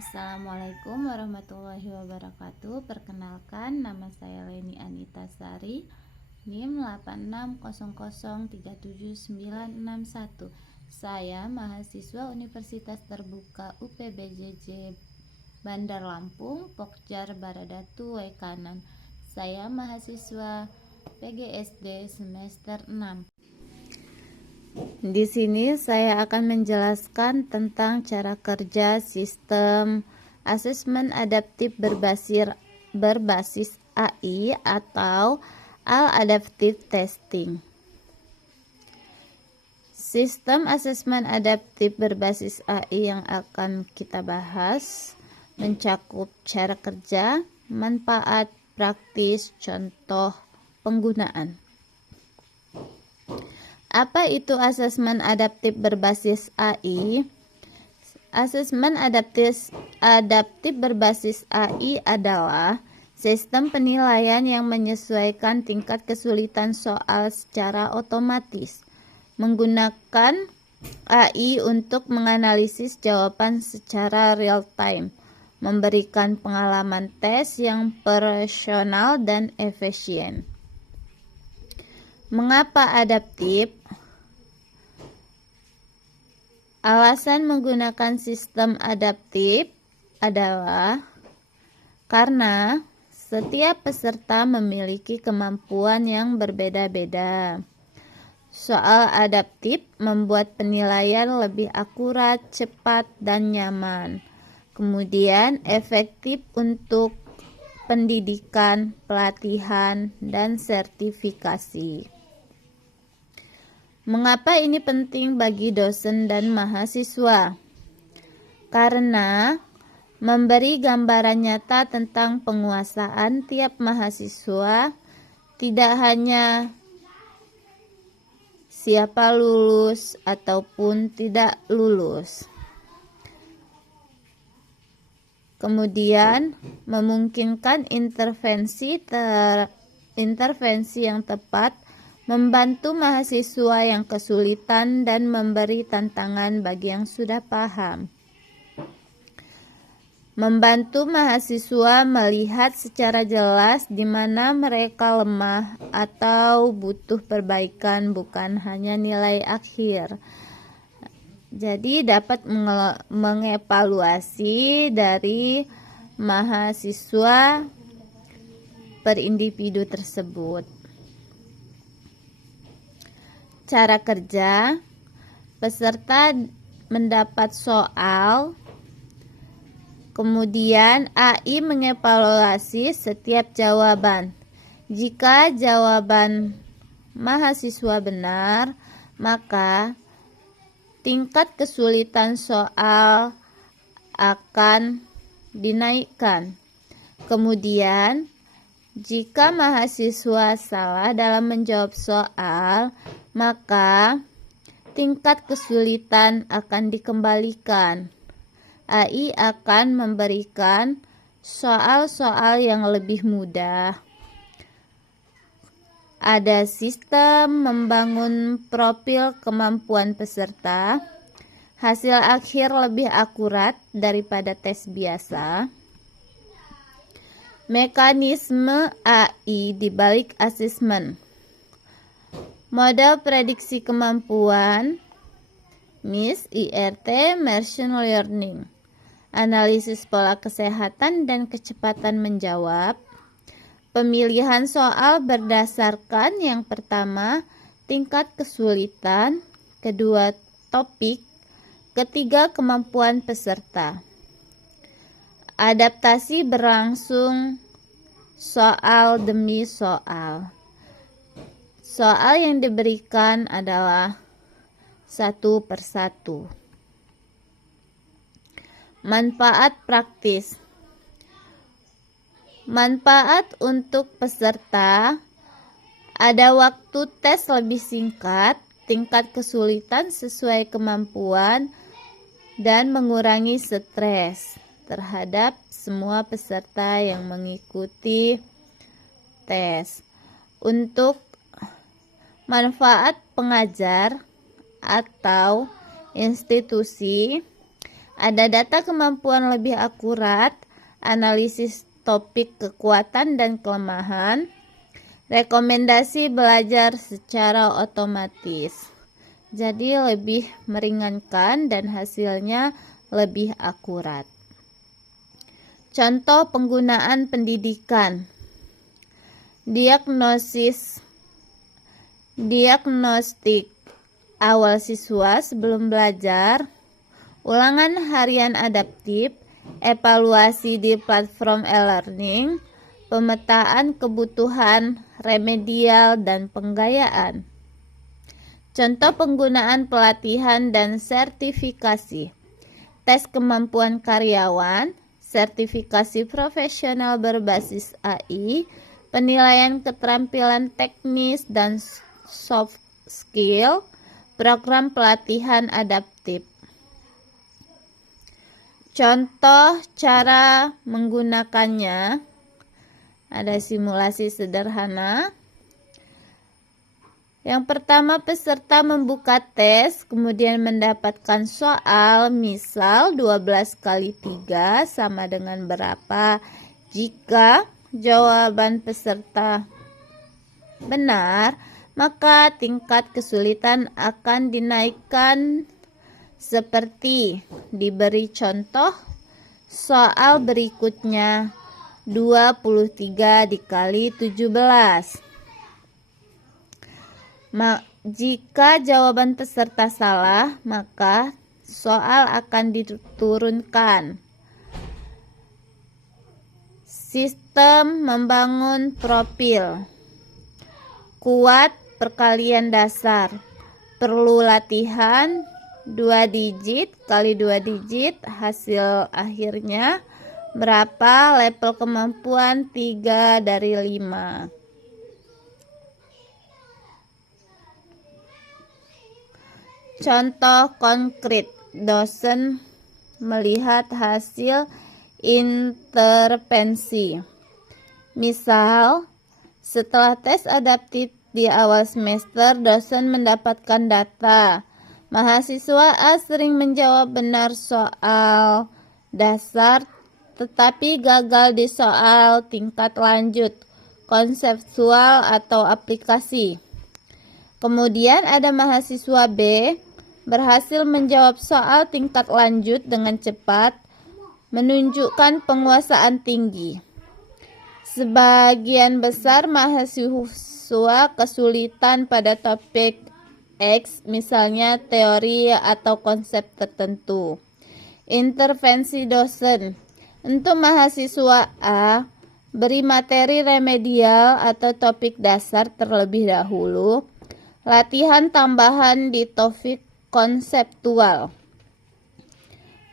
Assalamualaikum warahmatullahi wabarakatuh. Perkenalkan, nama saya Leni Anita Sari, NIM 86003791. Saya mahasiswa Universitas Terbuka UPBJJ Bandar Lampung, Pokjar Baradatu Waikanan. Saya mahasiswa PGSD semester 6. Di sini saya akan menjelaskan tentang cara kerja sistem asesmen adaptif berbasis AI atau All-Adaptive Testing. Sistem asesmen adaptif berbasis AI yang akan kita bahas mencakup cara kerja, manfaat, praktis, contoh penggunaan. Apa itu asesmen adaptif berbasis AI? Asesmen adaptif berbasis AI adalah sistem penilaian yang menyesuaikan tingkat kesulitan soal secara otomatis, menggunakan AI untuk menganalisis jawaban secara real time, memberikan pengalaman tes yang personal dan efisien. Mengapa adaptif? Alasan menggunakan sistem adaptif adalah karena setiap peserta memiliki kemampuan yang berbeda-beda. Soal adaptif membuat penilaian lebih akurat, cepat, dan nyaman. Kemudian efektif untuk pendidikan, pelatihan, dan sertifikasi. Mengapa ini penting bagi dosen dan mahasiswa? Karena memberi gambaran nyata tentang penguasaan tiap mahasiswa, tidak hanya siapa lulus ataupun tidak lulus. Kemudian memungkinkan intervensi yang tepat, membantu mahasiswa yang kesulitan dan memberi tantangan bagi yang sudah paham. Membantu mahasiswa melihat secara jelas di mana mereka lemah atau butuh perbaikan, bukan hanya nilai akhir. Jadi dapat mengevaluasi dari mahasiswa per individu tersebut. Cara kerja: peserta mendapat soal, kemudian AI mengevaluasi setiap jawaban. Jika jawaban mahasiswa benar, maka tingkat kesulitan soal akan dinaikkan. Kemudian, jika mahasiswa salah dalam menjawab soal, maka tingkat kesulitan akan dikembalikan. AI akan memberikan soal-soal yang lebih mudah. Ada sistem membangun profil kemampuan peserta. Hasil akhir lebih akurat daripada tes biasa. Mekanisme AI di balik asesmen. Model prediksi kemampuan, MIS, IRT, Machine Learning. Analisis pola kesehatan dan kecepatan menjawab. Pemilihan soal berdasarkan yang pertama, tingkat kesulitan, kedua, topik, ketiga, kemampuan peserta. Adaptasi berlangsung soal demi soal. Soal yang diberikan adalah satu persatu. Manfaat praktis. Manfaat untuk peserta: ada waktu tes lebih singkat, tingkat kesulitan sesuai kemampuan, dan mengurangi stres terhadap semua peserta yang mengikuti tes. Untuk manfaat pengajar atau institusi, Ada data kemampuan lebih akurat, analisis topik kekuatan dan kelemahan, rekomendasi belajar secara otomatis. Jadi lebih meringankan dan hasilnya lebih akurat. Contoh penggunaan pendidikan. Diagnostik awal siswa sebelum belajar, ulangan harian adaptif, evaluasi di platform e-learning, pemetaan kebutuhan remedial dan penggayaan. Contoh penggunaan pelatihan dan sertifikasi. Tes kemampuan karyawan, sertifikasi profesional berbasis AI, penilaian keterampilan teknis dan soft skill, program pelatihan adaptif. Contoh cara menggunakannya, ada simulasi sederhana. Yang pertama, peserta membuka tes, kemudian mendapatkan soal, misal 12 kali 3 sama dengan berapa. Jika jawaban peserta benar, maka tingkat kesulitan akan dinaikkan seperti diberi contoh soal berikutnya, 23 dikali 17. Jika jawaban peserta salah, maka soal akan diturunkan. Sistem membangun profil. Kuat perkalian dasar. Perlu latihan 2 digit kali 2 digit, hasil akhirnya berapa? Level kemampuan 3 dari 5. Contoh konkret, dosen melihat hasil intervensi. Misal, setelah tes adaptif di awal semester, dosen mendapatkan data. Mahasiswa A sering menjawab benar soal dasar, tetapi gagal di soal tingkat lanjut, konseptual atau aplikasi. Kemudian ada mahasiswa B berhasil menjawab soal tingkat lanjut dengan cepat, menunjukkan penguasaan tinggi. Sebagian besar mahasiswa kesulitan pada topik X, misalnya teori atau konsep tertentu. Intervensi dosen. Untuk mahasiswa A, beri materi remedial atau topik dasar terlebih dahulu. Latihan tambahan di topik konseptual.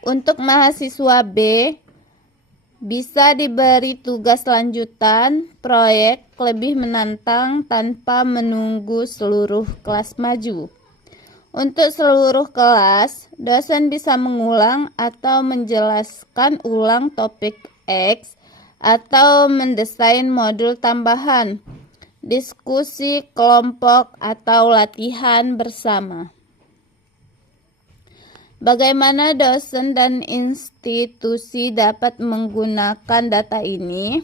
Untuk mahasiswa B, bisa diberi tugas lanjutan, proyek lebih menantang tanpa menunggu seluruh kelas maju. Untuk seluruh kelas, dosen bisa mengulang atau menjelaskan ulang topik X atau mendesain modul tambahan, diskusi kelompok atau latihan bersama. Bagaimana dosen dan institusi dapat menggunakan data ini?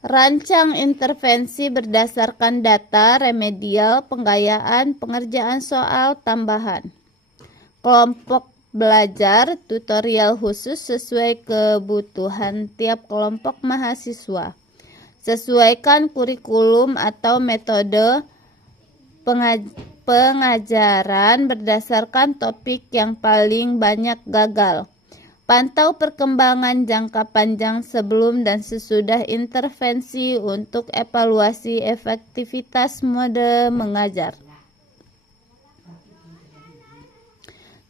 Rancang intervensi berdasarkan data remedial, penggayaan, pengerjaan soal tambahan. Kelompok belajar, tutorial khusus sesuai kebutuhan tiap kelompok mahasiswa. Sesuaikan kurikulum atau metode pengajaran berdasarkan topik yang paling banyak gagal. Pantau perkembangan jangka panjang sebelum dan sesudah intervensi untuk evaluasi efektivitas mode mengajar.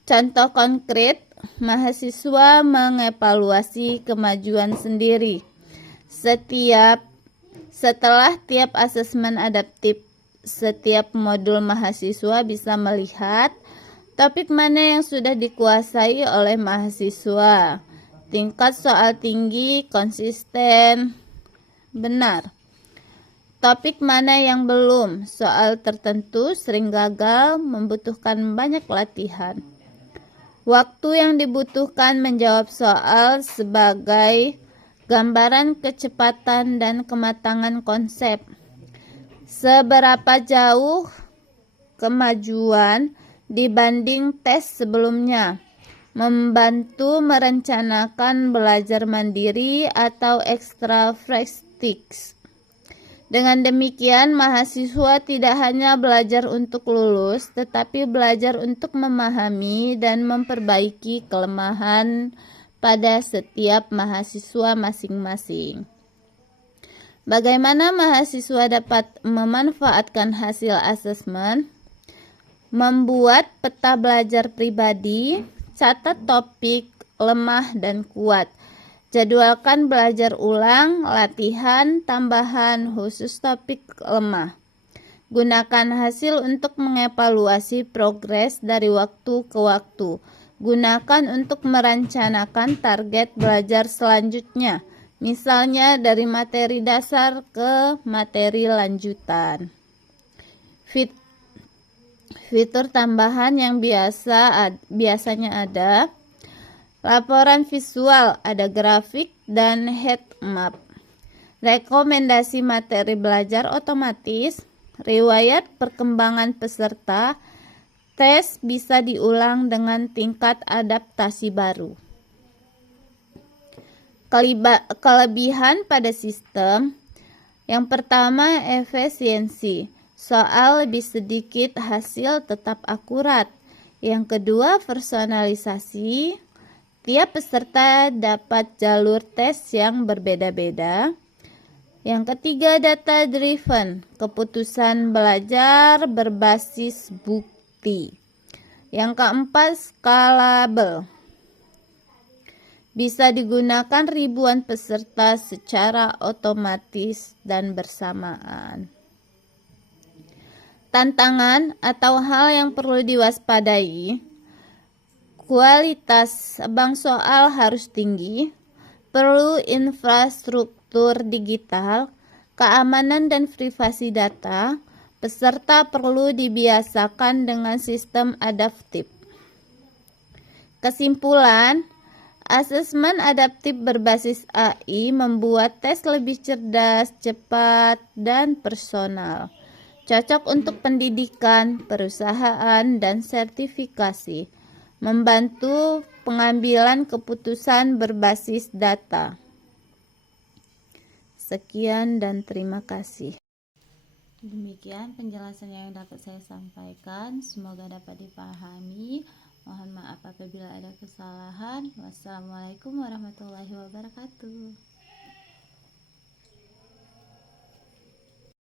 Contoh konkret, mahasiswa mengevaluasi kemajuan sendiri. Setelah tiap asesmen adaptif, setiap modul mahasiswa bisa melihat topik mana yang sudah dikuasai oleh mahasiswa, tingkat soal tinggi, konsisten, benar. Topik mana yang belum, soal tertentu sering gagal, membutuhkan banyak latihan. Waktu yang dibutuhkan menjawab soal sebagai gambaran kecepatan dan kematangan konsep. Seberapa jauh kemajuan dibanding tes sebelumnya? Membantu merencanakan belajar mandiri atau extra praktik. Dengan demikian, mahasiswa tidak hanya belajar untuk lulus, tetapi belajar untuk memahami dan memperbaiki kelemahan pada setiap mahasiswa masing-masing. Bagaimana mahasiswa dapat memanfaatkan hasil asesmen? Membuat peta belajar pribadi, catat topik lemah dan kuat. Jadwalkan belajar ulang, latihan tambahan khusus topik lemah. Gunakan hasil untuk mengevaluasi progres dari waktu ke waktu. Gunakan untuk merencanakan target belajar selanjutnya, misalnya dari materi dasar ke materi lanjutan. Fitur tambahan yang biasanya ada: laporan visual, ada grafik dan heat map. Rekomendasi materi belajar otomatis, riwayat perkembangan peserta, tes bisa diulang dengan tingkat adaptasi baru. Kelebihan pada sistem: yang pertama, efisiensi. Soal lebih sedikit, hasil tetap akurat. Yang kedua, personalisasi. Tiap peserta dapat jalur tes yang berbeda-beda. Yang ketiga, data driven, keputusan belajar berbasis bukti. Yang keempat, scalable, bisa digunakan ribuan peserta secara otomatis dan bersamaan. Tantangan atau hal yang perlu diwaspadai: kualitas bank soal harus tinggi, perlu infrastruktur digital, keamanan dan privasi data, peserta perlu dibiasakan dengan sistem adaptif. Kesimpulan, asesmen adaptif berbasis AI membuat tes lebih cerdas, cepat, dan personal. Cocok untuk pendidikan, perusahaan, dan sertifikasi. Membantu pengambilan keputusan berbasis data. Sekian dan terima kasih. Demikian penjelasan yang dapat saya sampaikan. Semoga dapat dipahami. Mohon maaf apabila ada kesalahan. Wassalamualaikum warahmatullahi wabarakatuh.